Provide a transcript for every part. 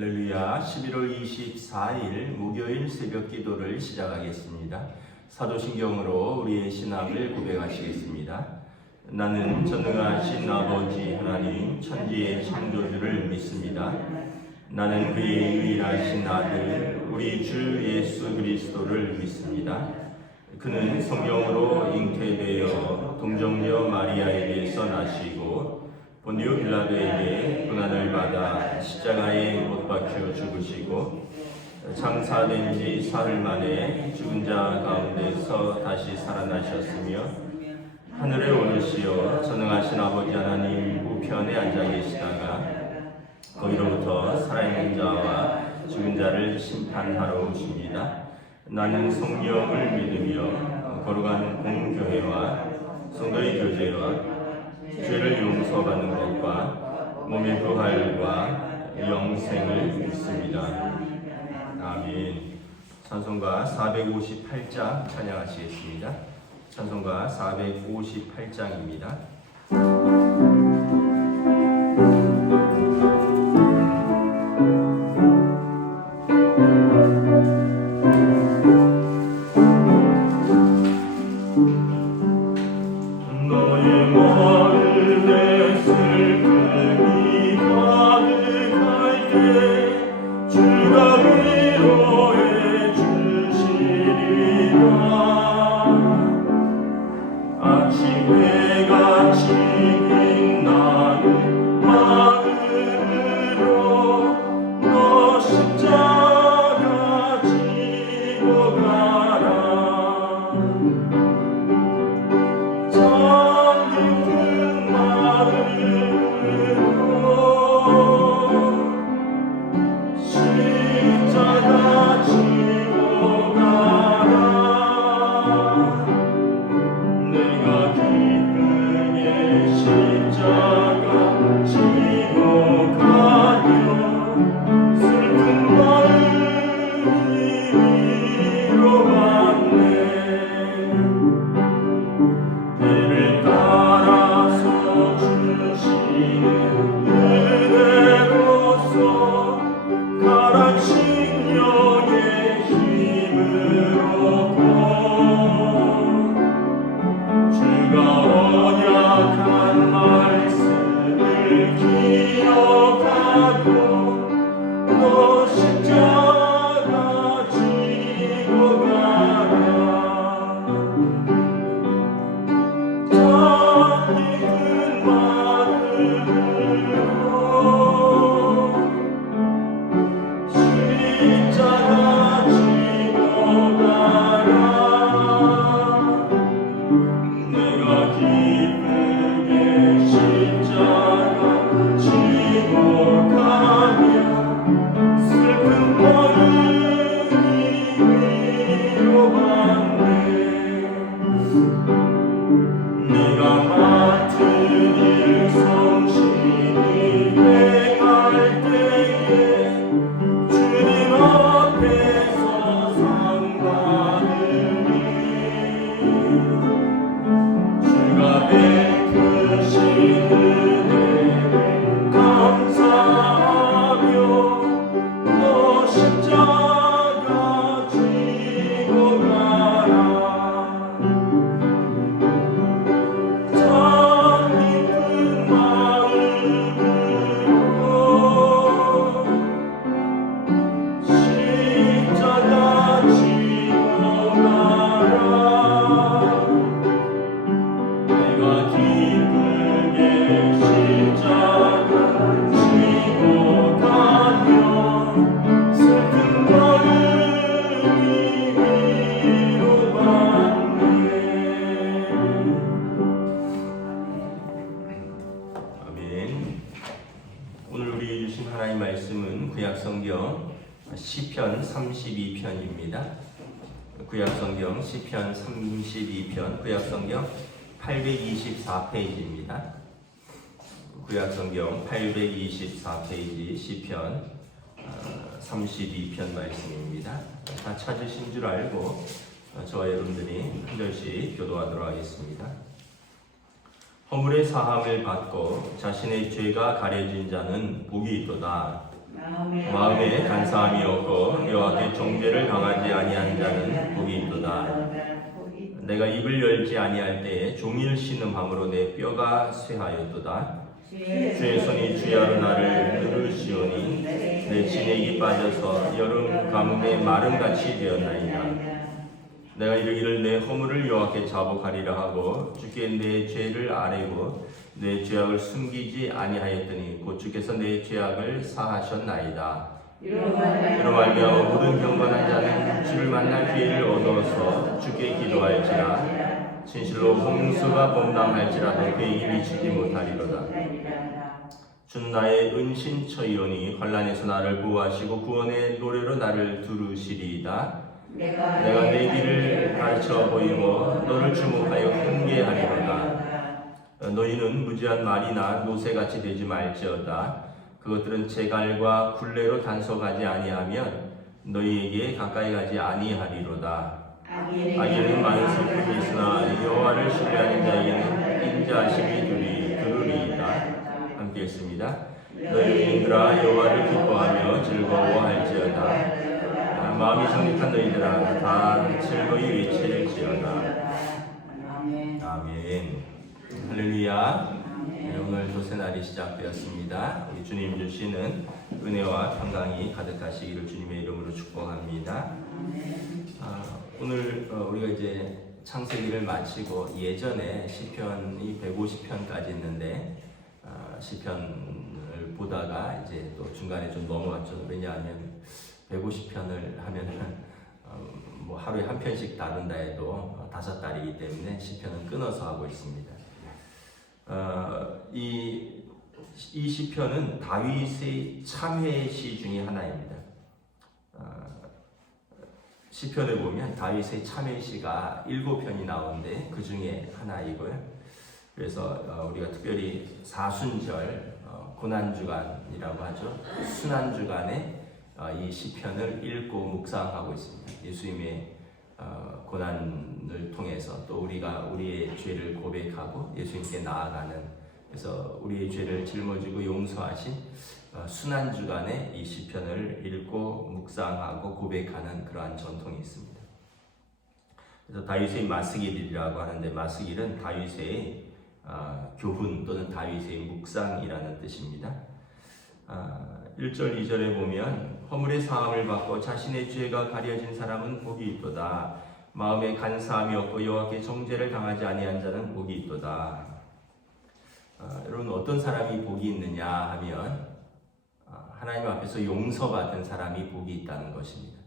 할렐루야. 11월 24일 목요일 새벽 기도를 시작하겠습니다. 사도신경으로 우리의 신앙을 고백하시겠습니다. 나는 전능하신 아버지 하나님 천지의 창조주를 믿습니다. 나는 그의 유일하신 아들 우리 주 예수 그리스도를 믿습니다. 그는 성령으로 잉태되어 동정녀 마리아에게서 나시고 본디오 빌라도에게 고난을 받아 십자가에 못 박혀 죽으시고 장사된 지 사흘 만에 죽은 자 가운데서 다시 살아나셨으며 하늘에 오르시어 전능하신 아버지 하나님 우편에 앉아 계시다가 거기로부터 살아있는 자와 죽은 자를 심판하러 오십니다. 나는 성령을 믿으며 거룩한 공교회와 성도의 교제와 죄를 용서받는 것과 몸의 부활과 영생을 믿습니다. 아멘. 찬송가 458장 찬양하시겠습니다. 찬송가 458장입니다. 시편 32편입니다. 구약성경 시편 32편, 구약성경 824페이지입니다. 구약성경 824페이지 시편 32편 말씀입니다. 다 찾으신 줄 알고 저와 여러분들이 한 절씩 교도하도록 하겠습니다. 허물의 사함을 받고 자신의 죄가 가려진 자는 복이 있도다. 마음에 간사함이 없고 여호와께 정죄를 당하지 아니한 자는 복이 있도다. 내가 입을 열지 아니할 때에 종일 신음함으로 내 뼈가 쇠하였도다. 주의 손이 주야로 나를 누르시오니 내 진액이 빠져서 여름 가뭄에 마름같이 되었나이다. 내가 이르기를 내 허물을 여호와께 자복하리라 하고 주께 내 죄를 아뢰고 내 죄악을 숨기지 아니하였더니 곧 주께서 내 죄악을 사하셨나이다. 이로 말미암아 모든 경건한 자는 주를 만날 기회를 얻어서 주께 기도할지라 진실로 홍수가 범람할지라도 그에게 미치지 못하리로다. 주는 나의 은신처이오니 환난에서 나를 구하시고 구원의 노래로 나를 두르시리이다. 내가 내 길을 가르쳐 보이고 너를 주목하여 훈계하리로다. 너희는 무지한 말이나 노새같이 되지 말지어다. 그것들은 제갈과 굴레로 단속하지 아니하면 너희에게 가까이 가지 아니하리로다. 악인은 많은 슬픔이 있으나 여호와를 신뢰하는 자에게는 인자하심이 두리이다. 함께 읽습니다. 너희 인들아 여호와를 기뻐하며 즐거워할지어다. 마음이 정직한 너희들아 다 즐거이 외칠지어다. 아멘. 할렐루야. 오늘 조세날이 시작되었습니다. 우리 주님 주시는 은혜와 평강이 가득하시기를 주님의 이름으로 축복합니다. 오늘 우리가 이제 창세기를 마치고 예전에 시편이 150편까지 있는데 시편을 보다가 이제 또 중간에 좀 넘어갔죠. 왜냐하면 150편을 하면은 뭐 하루에 한 편씩 다룬다 해도 5달이기 때문에 시편은 끊어서 하고 있습니다. 이 시편은 다윗의 참회시 중에 하나입니다. 시편을 보면 다윗의 참회시가 7편이 나오는데 그 중에 하나이고요. 그래서 우리가 특별히 사순절 고난주간이라고 하죠. 순환주간에 이 시편을 읽고 묵상하고 있습니다. 예수님의 고난을 통해서 또 우리가 우리의 죄를 고백하고 예수님께 나아가는, 그래서 우리의 죄를 짊어지고 용서하신 순환주간에 이 시편을 읽고 묵상하고 고백하는 그러한 전통이 있습니다. 그래서 다윗의 마스길이라고 하는데 마스길은 다윗의 교훈 또는 다윗의 묵상이라는 뜻입니다. 1절 2절에 보면 허물의 사함을 받고 자신의 죄가 가려진 사람은 복이 있도다. 마음에 간사함이 없고 여호와께 정죄를 당하지 아니한 자는 복이 있도다. 여러분 어떤 사람이 복이 있느냐 하면 하나님 앞에서 용서받은 사람이 복이 있다는 것입니다.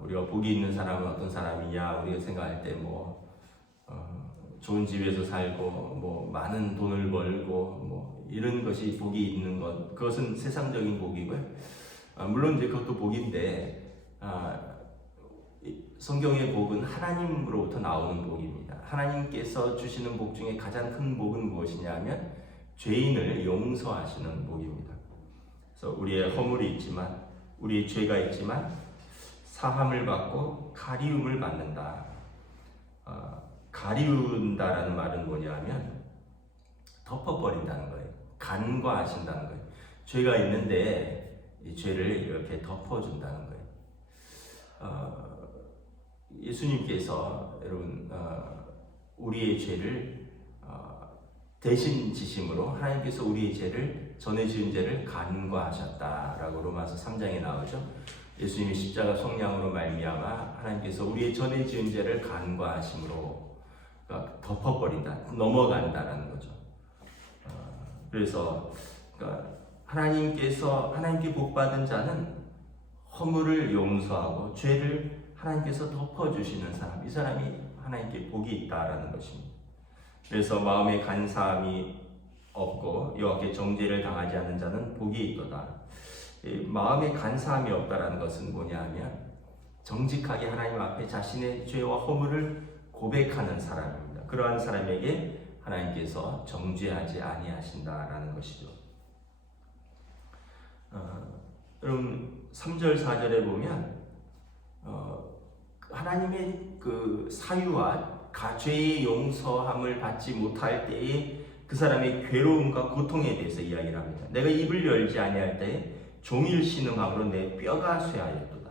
우리가 복이 있는 사람은 어떤 사람이냐, 우리가 생각할 때 좋은 집에서 살고 많은 돈을 벌고 이런 것이 복이 있는 것, 그것은 세상적인 복이고요. 물론 이제 그것도 복인데 성경의 복은 하나님으로부터 나오는 복입니다. 하나님께서 주시는 복 중에 가장 큰 복은 무엇이냐면 죄인을 용서하시는 복입니다. 그래서 우리의 허물이 있지만, 우리의 죄가 있지만 사함을 받고 가리움을 받는다. 가리운다라는 말은 뭐냐면 덮어버린다는 거예요. 간과하신다는 거예요. 죄가 있는데 이 죄를 이렇게 덮어준다는 거예요. 예수님께서 여러분 우리의 죄를 대신 지심으로 하나님께서 우리의 죄를, 전에 지은 죄를 간과하셨다라고 로마서 3장에 나오죠. 예수님이 십자가 속량으로 말미암아 하나님께서 우리의 전에 지은 죄를 간과하심으로 덮어버린다, 넘어간다라는 거죠. 그래서 하나님께 복받은 자는 허물을 용서하고 죄를 하나님께서 덮어주시는 사람, 이 사람이 하나님께 복이 있다라는 것입니다. 그래서 마음에 간사함이 없고 여호와께 정죄를 당하지 않는 자는 복이 있도다. 마음에 간사함이 없다라는 것은 뭐냐 하면 정직하게 하나님 앞에 자신의 죄와 허물을 고백하는 사람입니다. 그러한 사람에게 하나님께서 정죄하지 아니하신다라는 것이죠. 여러분 3절 4절에 보면 하나님의 그 사유와 죄의 용서함을 받지 못할 때에 그 사람의 괴로움과 고통에 대해서 이야기를 합니다. 내가 입을 열지 아니할 때에 종일 신음함으로 내 뼈가 쇠하였도다.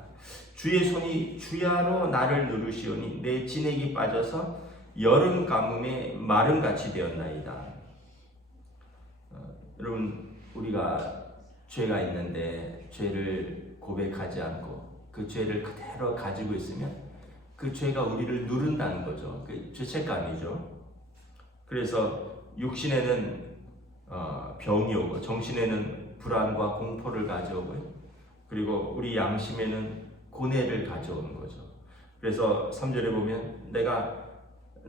주의 손이 주야로 나를 누르시오니 내 진액이 빠져서 여름 가뭄에 마름같이 되었나이다. 여러분, 우리가 죄가 있는데 죄를 고백하지 않고 그 죄를 그대로 가지고 있으면 그 죄가 우리를 누른다는 거죠. 그 죄책감이죠. 그래서 육신에는 병이 오고 정신에는 불안과 공포를 가져오고요. 그리고 우리 양심에는 고뇌를 가져오는 거죠. 그래서 3절에 보면 내가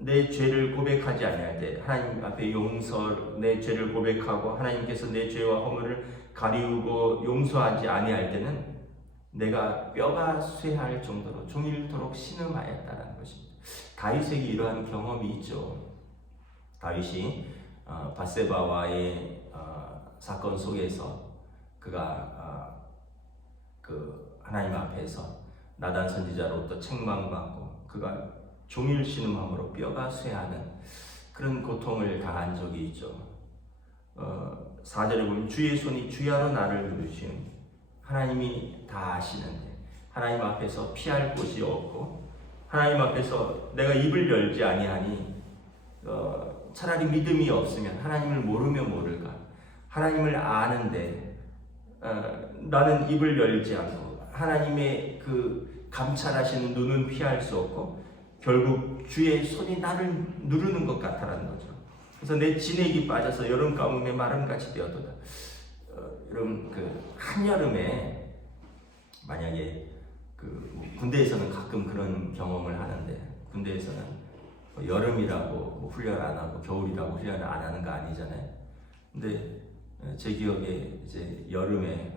내 죄를 고백하지 아니할 때 하나님 앞에 내 죄를 고백하고 하나님께서 내 죄와 허물을 가리우고 용서하지 아니할 때는 내가 뼈가 쇠할 정도로 종일토록 신음하였다는 것입니다. 다윗에게 이러한 경험이 있죠. 다윗이 밧세바와의 사건 속에서 그가 그 하나님 앞에서 나단 선지자로부터 책망받고 그가 종일 신음함으로 뼈가 쇠하는 그런 고통을 당한 적이 있죠. 4절에 보면 주의 손이 주야로 나를 누르시니 하나님이 다 아시는데 하나님 앞에서 피할 곳이 없고 하나님 앞에서 내가 입을 열지 아니하니 차라리 믿음이 없으면 하나님을 모르면 모를까 하나님을 아는데 나는 입을 열지 않고 하나님의 그 감찰하시는 눈은 피할 수 없고 결국 주의 손이 나를 누르는 것 같다라는 거죠. 그래서 내 진액이 빠져서 여름 가뭄에 마름같이 되었도다. 여러분, 그 한여름에 만약에 그 군대에서는 가끔 그런 경험을 하는데 군대에서는 여름이라고 훈련 안 하고 겨울이라고 훈련을 안 하는 거 아니잖아요. 근데 제 기억에 이제 여름에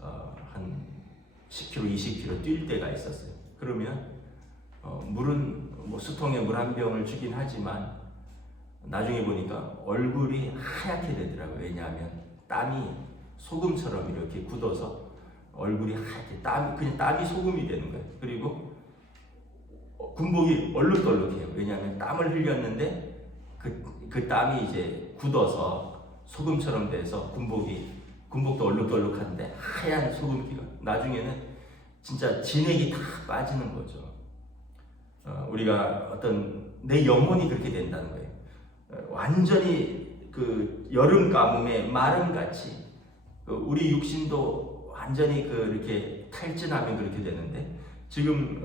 한 10km, 20km 뛸 때가 있었어요. 그러면 물은 뭐 수통에 물 한 병을 주긴 하지만 나중에 보니까 얼굴이 하얗게 되더라고요. 왜냐하면 땀이 소금처럼 이렇게 굳어서 얼굴이 하얗게 그냥 땀이 소금이 되는 거예요. 그리고 군복이 얼룩덜룩해요. 왜냐하면 땀을 흘렸는데 그 땀이 이제 굳어서 소금처럼 돼서 군복도 얼룩덜룩한데 하얀 소금기가 나중에는 진짜 진액이 다 빠지는 거죠. 우리가 어떤 내 영혼이 그렇게 된다는 거예요. 완전히 그 여름 가뭄에 마름같이 우리 육신도 완전히 이렇게 탈진하면 그렇게 되는데 지금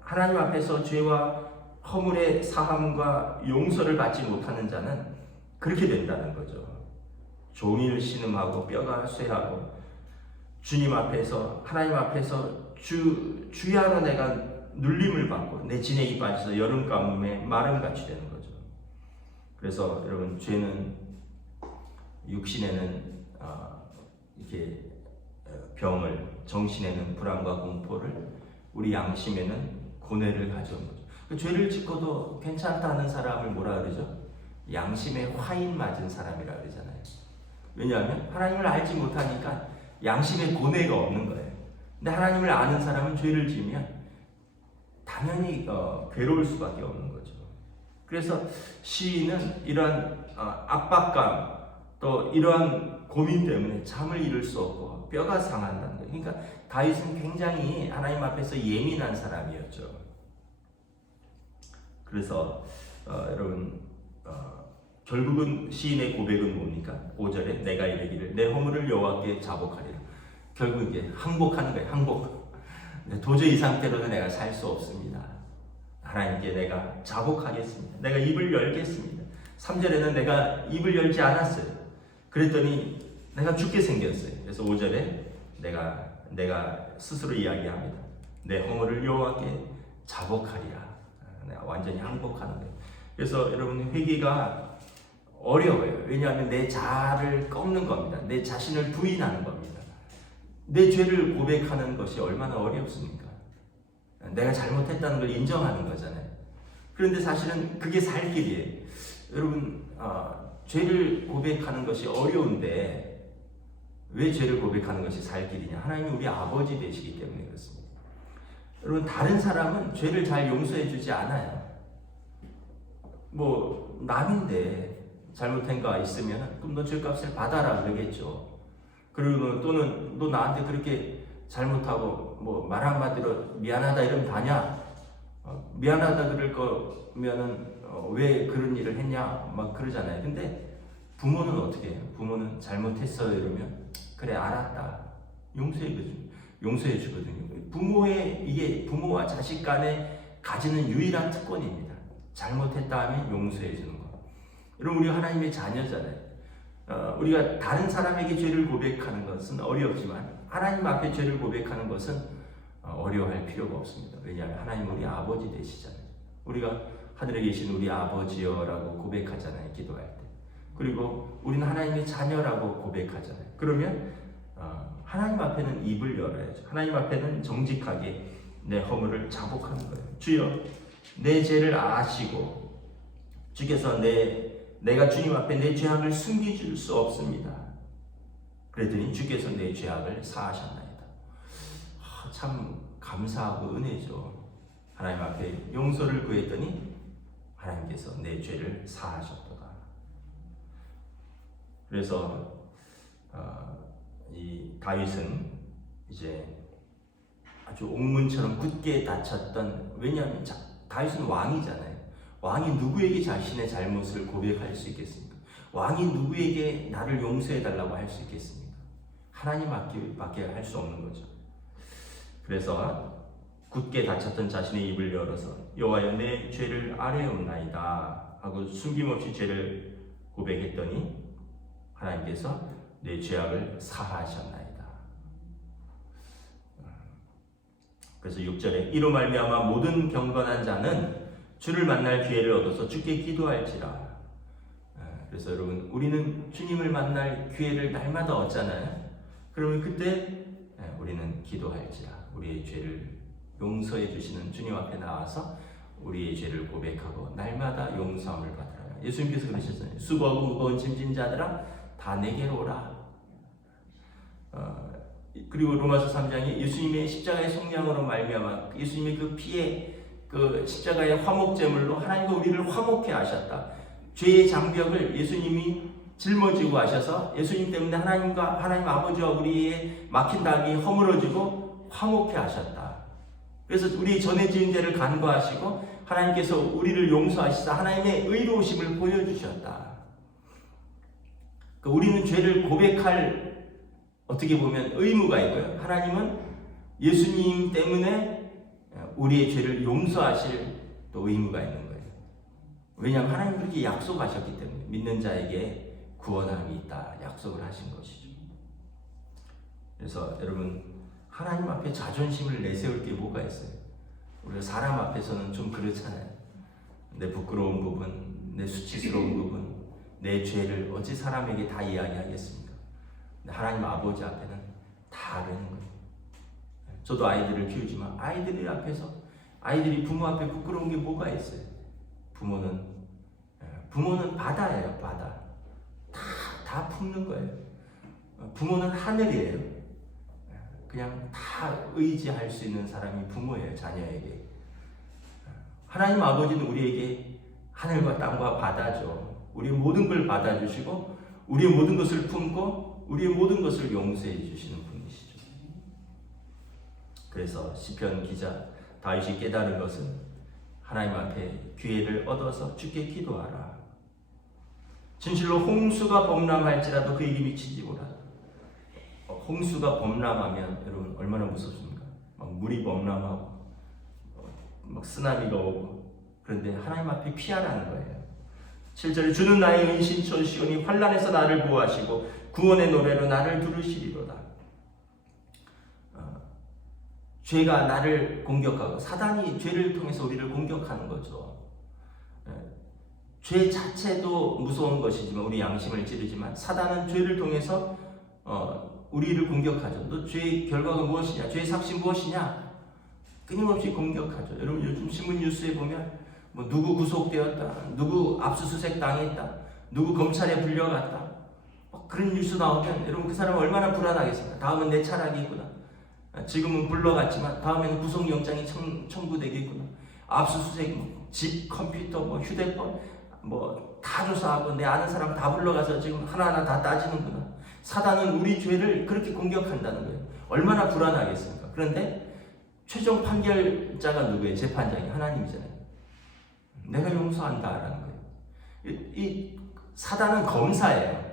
하나님 앞에서 죄와 허물의 사함과 용서를 받지 못하는 자는 그렇게 된다는 거죠. 종일 신음하고 뼈가 쇠하고 주님 앞에서 하나님 앞에서 주야로 내가 눌림을 받고 내 진액이 빠져서 여름 가뭄에 마름같이 되는 거죠. 그래서 여러분, 죄는 육신에는 이렇게 병을, 정신에는 불안과 공포를, 우리 양심에는 고뇌를 가져온 거죠. 그 죄를 짓고도 괜찮다는 사람을 뭐라 그러죠? 양심에 화인 맞은 사람이라 그러잖아요. 왜냐하면 하나님을 알지 못하니까 양심에 고뇌가 없는 거예요. 근데 하나님을 아는 사람은 죄를 지으면 당연히 괴로울 수밖에 없는 거죠. 그래서 시인은 이러한 압박감 또 이러한 고민 때문에 잠을 이룰 수 없고 뼈가 상한다는 거예요. 그러니까 다윗은 굉장히 하나님 앞에서 예민한 사람이었죠. 그래서 여러분, 결국은 시인의 고백은 뭡니까? 5절에 내가 이르기를 내 허물을 여호와께 자복하리라. 결국 이게 항복하는 거예요. 항복. 도저히 이 상태로는 내가 살 수 없습니다. 하나님께 내가 자복하겠습니다. 내가 입을 열겠습니다. 3절에는 내가 입을 열지 않았어요. 그랬더니 내가 죽게 생겼어요. 그래서 5절에 내가 스스로 이야기합니다. 내 허물을 여호와께 자복하리라. 내가 완전히 항복하는 거예요. 그래서 여러분, 회개가 어려워요. 왜냐하면 내 자아를 꺾는 겁니다. 내 자신을 부인하는 겁니다. 내 죄를 고백하는 것이 얼마나 어렵습니까? 내가 잘못했다는 걸 인정하는 거잖아요. 그런데 사실은 그게 살 길이에요. 여러분, 죄를 고백하는 것이 어려운데 왜 죄를 고백하는 것이 살 길이냐? 하나님이 우리 아버지 되시기 때문에 그렇습니다. 여러분, 다른 사람은 죄를 잘 용서해 주지 않아요. 남인데 잘못한 거 있으면 그럼 너 죄값을 받아라 그러겠죠. 그리고 또는 너 나한테 그렇게 잘못하고 뭐 말 한마디로 미안하다 이러면 다냐? 미안하다 그럴 거면은 왜 그런 일을 했냐? 막 그러잖아요. 근데 부모는 어떻게 해요? 부모는 잘못했어요 이러면 그래 알았다. 용서해 주거든요. 이게 부모와 자식 간에 가지는 유일한 특권입니다. 잘못했다 하면 용서해 주는 거. 여러분 우리 하나님의 자녀잖아요. 우리가 다른 사람에게 죄를 고백하는 것은 어렵지만 하나님 앞에 죄를 고백하는 것은 어려워할 필요가 없습니다. 왜냐하면 하나님은 우리 아버지 되시잖아요. 우리가 하늘에 계신 우리 아버지여라고 고백하잖아요. 기도할 때. 그리고 우리는 하나님의 자녀라고 고백하잖아요. 그러면 하나님 앞에는 입을 열어야죠. 하나님 앞에는 정직하게 내 허물을 자복하는 거예요. 주여 내 죄를 아시고 주께서 내가 주님 앞에 내 죄악을 숨겨줄 수 없습니다. 그랬더니 주께서 내 죄악을 사하셨나이다. 참 감사하고 은혜죠. 하나님 앞에 용서를 구했더니 하나님께서 내 죄를 사하셨도다. 그래서 이 다윗은 이제 아주 옥문처럼 굳게 닫혔던, 왜냐하면 다윗은 왕이잖아요. 왕이 누구에게 자신의 잘못을 고백할 수 있겠습니까? 왕이 누구에게 나를 용서해달라고 할 수 있겠습니까? 하나님밖에 할 수 없는 거죠. 그래서 굳게 닫혔던 자신의 입을 열어서 여호와여 내 죄를 아뢰옵나이다 하고 숨김없이 죄를 고백했더니 하나님께서 내 죄악을 사하셨나이다. 그래서 6절에 이로 말미암아 모든 경건한 자는 주를 만날 기회를 얻어서 주께 기도할지라. 그래서 여러분 우리는 주님을 만날 기회를 날마다 얻잖아요. 그러면 그때 우리는 기도할지라. 우리의 죄를 용서해 주시는 주님 앞에 나와서 우리의 죄를 고백하고 날마다 용서함을 받으라. 예수님께서 그러셨잖아요. 수고하고 무거운 짐진 자들아 다 내게로 오라. 그리고 로마서 3장에 예수님의 십자가의 속량으로 말미암아 예수님의 그 피에 그 십자가의 화목제물로 하나님과 우리를 화목해 하셨다. 죄의 장벽을 예수님이 짊어지고 하셔서 예수님 때문에 하나님 아버지와 우리의 막힌 담이 허물어지고 화목해 하셨다. 그래서 우리 전에 지은 죄를 간구하시고 하나님께서 우리를 용서하시사 하나님의 의로우심을 보여주셨다. 우리는 죄를 고백할 어떻게 보면 의무가 있고요. 하나님은 예수님 때문에 우리의 죄를 용서하실 또 의무가 있는 거예요. 왜냐하면 하나님 그렇게 약속하셨기 때문에 믿는 자에게 구원함이 있다 약속을 하신 것이죠. 그래서 여러분 하나님 앞에 자존심을 내세울 게 뭐가 있어요? 우리가 사람 앞에서는 좀 그렇잖아요. 내 부끄러운 부분, 내 수치스러운 부분, 내 죄를 어찌 사람에게 다 이야기하겠습니까? 하나님 아버지 앞에는 다 아는 거예요. 저도 아이들을 키우지만 아이들이 부모 앞에 부끄러운 게 뭐가 있어요? 부모는 바다예요. 바다. 다 품는 거예요. 부모는 하늘이에요. 그냥 다 의지할 수 있는 사람이 부모예요. 자녀에게. 하나님 아버지는 우리에게 하늘과 땅과 바다죠. 우리의 모든 걸 받아주시고 우리의 모든 것을 품고 우리의 모든 것을 용서해 주시는 분이시죠. 그래서 시편 기자 다윗이 깨달은 것은 하나님 앞에 기회를 얻어서 주께 기도하라. 진실로 홍수가 범람할지라도 그에게 미치지 못하라. 홍수가 범람하면 여러분 얼마나 무섭습니까? 막 물이 범람하고 막 쓰나미가 오고, 그런데 하나님 앞에 피하라는 거예요. 7절에 주는 나의 은신처 시온이 환난에서 나를 보호하시고 구원의 노래로 나를 부르시리로다. 죄가 나를 공격하고 사단이 죄를 통해서 우리를 공격하는 거죠. 죄 자체도 무서운 것이지만 우리 양심을 찌르지만 사단은 죄를 통해서 우리를 공격하죠. 너 죄의 결과가 무엇이냐? 죄의 삭시 무엇이냐? 끊임없이 공격하죠. 여러분 요즘 신문 뉴스에 보면 뭐 누구 구속되었다, 누구 압수수색 당했다, 누구 검찰에 불려갔다, 그런 뉴스 나오면 여러분 그 사람은 얼마나 불안하겠습니까? 다음은 내 차량이구나. 지금은 불러갔지만 다음에는 구속영장이 청구되겠구나. 압수수색, 집, 컴퓨터, 휴대폰 다 조사하고 내 아는 사람 다 불러가서 지금 하나하나 다 따지는구나. 사단은 우리 죄를 그렇게 공격한다는 거예요. 얼마나 불안하겠습니까? 그런데 최종 판결자가 누구예요? 재판장이 하나님이잖아요. 내가 용서한다라는 거예요. 이 사단은 검사예요.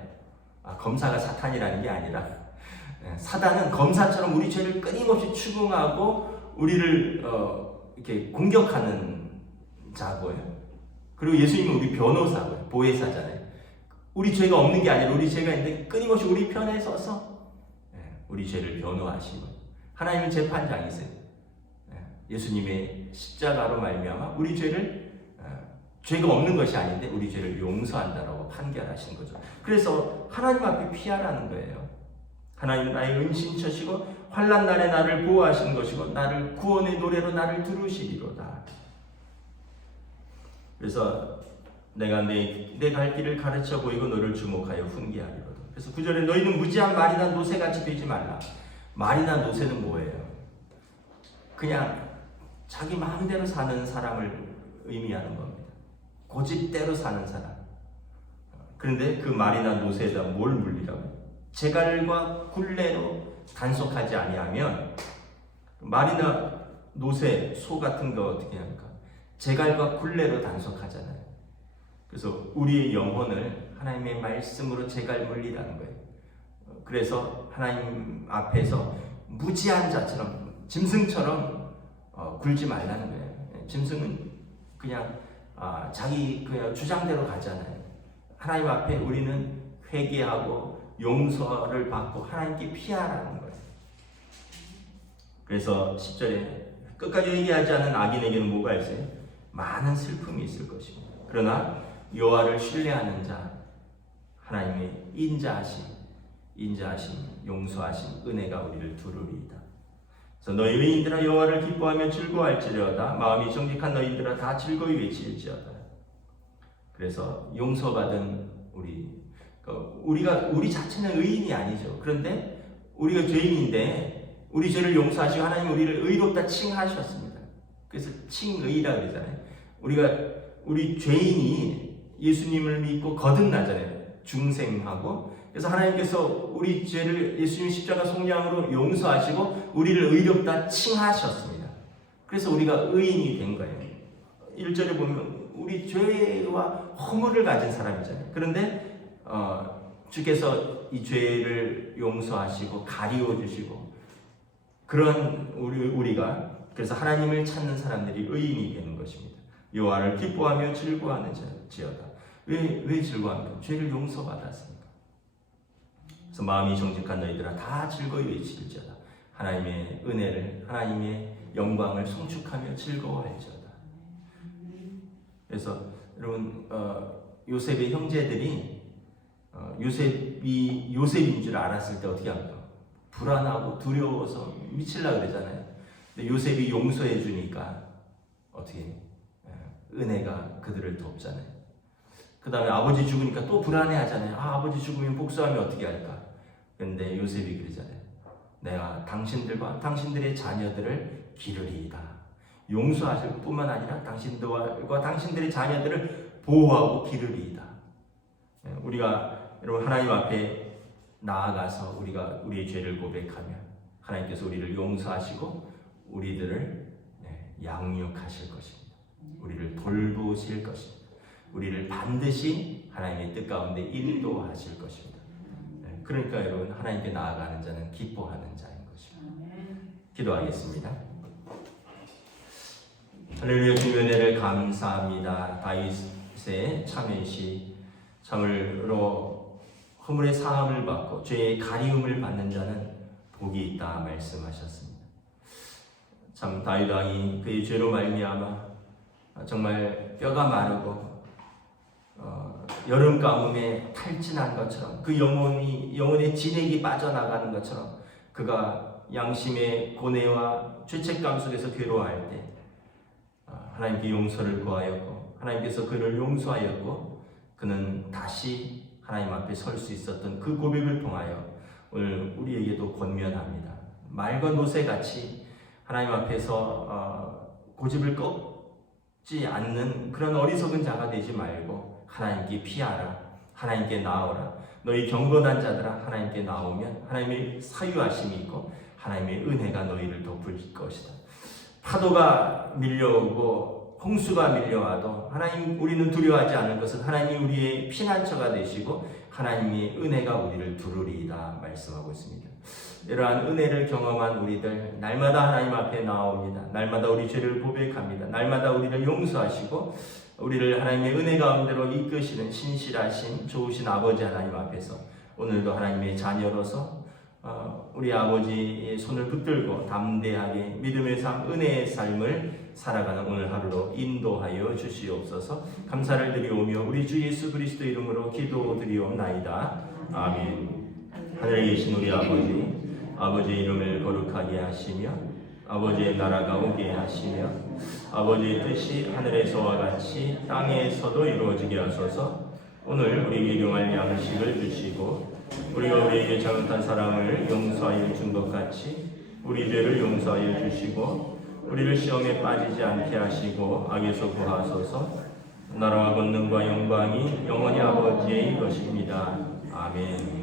검사가 사탄이라는 게 아니라 사단은 검사처럼 우리 죄를 끊임없이 추궁하고 우리를 이렇게 공격하는 자고요. 그리고 예수님은 우리 변호사고요. 보혜사잖아요. 우리 죄가 없는 게 아니라 우리 죄가 있는데 끊임없이 우리 편에 서서 우리 죄를 변호하시고 하나님은 재판장이세요. 예수님의 십자가로 말미암아 우리 죄를 죄가 없는 것이 아닌데 우리 죄를 용서한다라고 판결하신 거죠. 그래서 하나님 앞에 피하라는 거예요. 하나님은 나의 은신처시고 환난 날에 나를 보호하시는 것이고 나를 구원의 노래로 나를 두르시리로다. 그래서 내가 내 갈 길을 가르쳐 보이고 너를 주목하여 훈계하리로다. 그래서 9절에 너희는 무지한 말이나 노새같이 되지 말라. 말이나 노새는 뭐예요? 그냥 자기 마음대로 사는 사람을 의미하는 겁니다. 고집대로 사는 사람. 그런데 그 말이나 노새에다 뭘 물리라고? 재갈과 굴레로 단속하지 아니하면 말이나 노새, 소 같은 거 어떻게 합니까? 재갈과 굴레로 단속하잖아요. 그래서 우리의 영혼을 하나님의 말씀으로 재갈 물리라는 거예요. 그래서 하나님 앞에서 무지한 자처럼 짐승처럼 굴지 말라는 거예요. 짐승은 그냥 자기 그냥 주장대로 가잖아요. 하나님 앞에 우리는 회개하고 용서를 받고 하나님께 피하라는 거예요. 그래서 10절에 끝까지 얘기하지 않은 악인에게는 뭐가 있어요? 많은 슬픔이 있을 것입니다. 그러나 여호와를 신뢰하는 자, 하나님의 인자하심, 용서하심, 은혜가 우리를 두르리이다. 그래서 너희 의인들아 여호와를 기뻐하며 즐거워할지어다. 마음이 정직한 너희들아 다 즐거이 외칠지어다. 그래서 용서받은 우리 자체는 의인이 아니죠. 그런데 우리가 죄인인데 우리 죄를 용서하시고 하나님 우리를 의롭다 칭하셨습니다. 그래서 칭의라 그러잖아요. 우리 죄인이 예수님을 믿고 거듭나잖아요. 중생하고. 그래서 하나님께서 우리 죄를 예수님 십자가 속량으로 용서하시고 우리를 의롭다 칭하셨습니다. 그래서 우리가 의인이 된 거예요. 1절에 보면 우리 죄와 허물을 가진 사람이잖아요. 그런데 주께서 이 죄를 용서하시고 가리워 주시고 그런 우리가 그래서 하나님을 찾는 사람들이 의인이 되는 것입니다. 여호와를 기뻐하며 즐거워하는 지어다. 왜 즐거워합니까? 죄를 용서받았으니까. 그래서 마음이 정직한 너희들아 다 즐거이 외칠지어다. 하나님의 은혜를 하나님의 영광을 송축하며 즐거워할지어다. 그래서 여러분 요셉의 형제들이 요셉인 줄 알았을 때 어떻게 합니까? 불안하고 두려워서 미칠라 그러잖아요. 근데 요셉이 용서해 주니까 어떻게 은혜가 그들을 돕잖아요. 그 다음에 아버지 죽으니까 또 불안해 하잖아요. 아버지 죽으면 복수하면 어떻게 할까? 그런데 요셉이 그러잖아요. 내가 당신들과 당신들의 자녀들을 기르리이다. 용서하실 뿐만 아니라 당신들과 당신들의 자녀들을 보호하고 기르리이다. 우리가 여러분 하나님 앞에 나아가서 우리가 우리의 죄를 고백하면 하나님께서 우리를 용서하시고 우리들을 양육하실 것입니다. 우리를 돌보실 것입니다. 우리를 반드시 하나님의 뜻 가운데 인도하실 것입니다. 그러니까 여러분 하나님께 나아가는 자는 기뻐하는 자인 것입니다. 기도하겠습니다. 할렐루야. 주님의 은혜를 감사합니다. 다윗의 참회시 참으로 허물의 사함을 받고 죄의 가리움을 받는 자는 복이 있다 말씀하셨습니다. 참 다윗 왕이 그의 죄로 말미암아 정말 뼈가 마르고 여름 가뭄에 탈진한 것처럼 그 영혼의 진액이 빠져나가는 것처럼 그가 양심의 고뇌와 죄책감 속에서 괴로워할 때 하나님께 용서를 구하였고 하나님께서 그를 용서하였고 그는 다시 하나님 앞에 설 수 있었던 그 고백을 통하여 오늘 우리에게도 권면합니다. 말과 노새같이 하나님 앞에서 고집을 꺾지 않는 그런 어리석은 자가 되지 말고 하나님께 피하라. 하나님께 나오라. 너희 경건한 자들아 하나님께 나오면 하나님의 사유하심이 있고 하나님의 은혜가 너희를 덮을 것이다. 파도가 밀려오고 홍수가 밀려와도 하나님 우리는 두려워하지 않을 것은 하나님이 우리의 피난처가 되시고 하나님의 은혜가 우리를 두르리이다 말씀하고 있습니다. 이러한 은혜를 경험한 우리들 날마다 하나님 앞에 나옵니다. 날마다 우리 죄를 고백합니다. 날마다 우리를 용서하시고 우리를 하나님의 은혜 가운데로 이끄시는 신실하신 좋으신 아버지 하나님 앞에서 오늘도 하나님의 자녀로서 우리 아버지의 손을 붙들고 담대하게 믿음의 삶, 은혜의 삶을 살아가는 오늘 하루로 인도하여 주시옵소서. 감사를 드리오며 우리 주 예수 그리스도 이름으로 기도드리옵나이다. 아멘. 하늘에 계신 우리 아버지의 이름을 거룩하게 하시며 아버지의 나라가 오게 하시며 아버지의 뜻이 하늘에서와 같이 땅에서도 이루어지게 하소서. 오늘 우리에게 일용할 양식을 주시고 우리가 우리에게 잘못한 사람을 용서하여 준 것 같이 우리 죄를 용서하여 주시고 우리를 시험에 빠지지 않게 하시고 악에서 구하소서. 나라와 권능과 영광이 영원히 아버지의 것입니다. 아멘.